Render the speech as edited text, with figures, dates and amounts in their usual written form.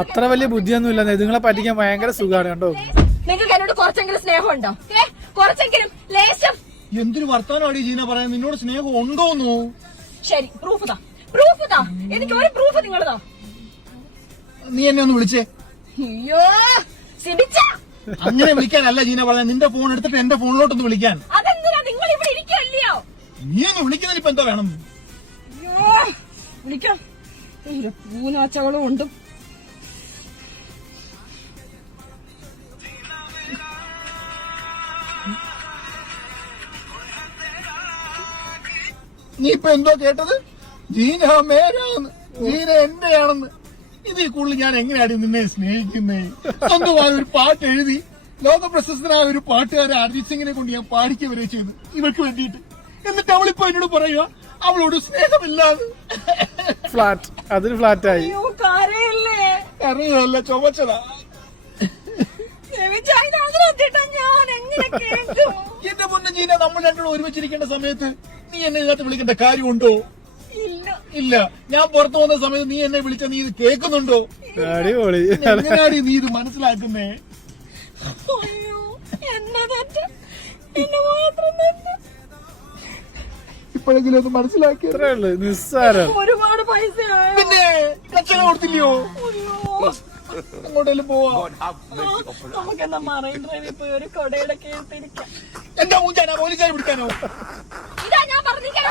അത്ര വലിയ ബുദ്ധിയൊന്നും ഇല്ല, നിങ്ങളെ പറ്റിക്കാൻ ഭയങ്കര സുഖമാണ് കേട്ടോ. നിങ്ങൾക്ക് എന്നോട് കുറച്ചെങ്കിലും സ്നേഹമുണ്ടോ? കുറച്ചെങ്കിലും ലേശം. എന്തൊരു വർത്താനമാണ് ജീന പറയാൻ, നിന്നോട് സ്നേഹം ഉണ്ടോന്നോ? ശരി, പ്രൂഫ് താ, പ്രൂഫ് താ. എനിക്ക് ഒരു പ്രൂഫ് നിങ്ങൾ താ. നീ എന്നെ ഒന്ന് വിളിച്ചേ. അയ്യോ സിബിച്ച, അങ്ങനെ വിളിക്കാനല്ല ജീന പറയാൻ, നിന്റെ ഫോൺ എടുത്തിട്ട് എന്റെ ഫോണിലോട്ടൊന്ന് വിളിക്കാൻ. അതെന്തിനാ? നിങ്ങൾ ഇവിടെ ഇരിക്കല്ലയോ? നീ ഒന്ന് വിളിക്കുന്നതിന് ഇപ്പൊ എന്താ വേണം? അയ്യോ വിളിക്കാം, പൂനാച്ചകളും ഉണ്ട്. നീ ഇപ്പൊ എന്തോ കേട്ടത്? ജീന മേരാന്ന്, ജീന എന്റെയാണെന്ന്. ഇതിൽ കൂടുതൽ ഞാൻ എങ്ങനെയാണ് നിന്നെ സ്നേഹിക്കുന്നേ? സ്വന്തമായ ഒരു പാട്ട് എഴുതി ലോക പ്രശസ്തനായ ഒരു പാട്ടുകാരൻ അരിജിത് സിംഗിനെ കൊണ്ട് ഞാൻ പാടിക്കുക വരെ ചെയ്തു ഇവർക്ക് വേണ്ടിയിട്ട്. എന്നിട്ട് അവളിപ്പോ എന്നോട് പറയുക അവളോട് സ്നേഹമില്ലാന്ന്. ഫ്ലാറ്റ്, അതൊരു ഫ്ലാറ്റായി. അറിയല്ല, ചുമച്ചതാ. ഞാൻ എങ്ങനെ കേൾക്കും? എന്റെ പൊന്നു ജീന, നമ്മൾ രണ്ടും ഒരുമിച്ചിരിക്കേണ്ട സമയത്ത് നീ എന്നെ ഇതിനകത്ത് വിളിക്കേണ്ട കാര്യമുണ്ടോ? ഇല്ല. ഞാൻ പുറത്തു പോകുന്ന സമയത്ത് നീ എന്നെ വിളിച്ച നീ ഇത് കേൾക്കുന്നുണ്ടോ? അടിപൊളി. എങ്ങനെയാണ് നീ ഇത് മനസ്സിലാക്കുന്നേ? ഇപ്പോഴെങ്കിലും ഒന്ന് മനസ്സിലാക്കി. നിസ്സാരം. ഒരുപാട് പൈസ പിന്നെ കച്ചറ കൊടുത്തില്ലയോ? അങ്ങോട്ടേലും പോവാ. നമുക്കെന്താ മറൈൻ ഡ്രൈവിൽ പോയി ഒരു കൊടയുടെ കേട്ടിരിക്കാം. എന്താ ഊഞ്ചാനാ? പോലീസുകാരെ പിടിക്കാനോ? ഇതാ ഞാൻ പറഞ്ഞിരിക്കാൻ.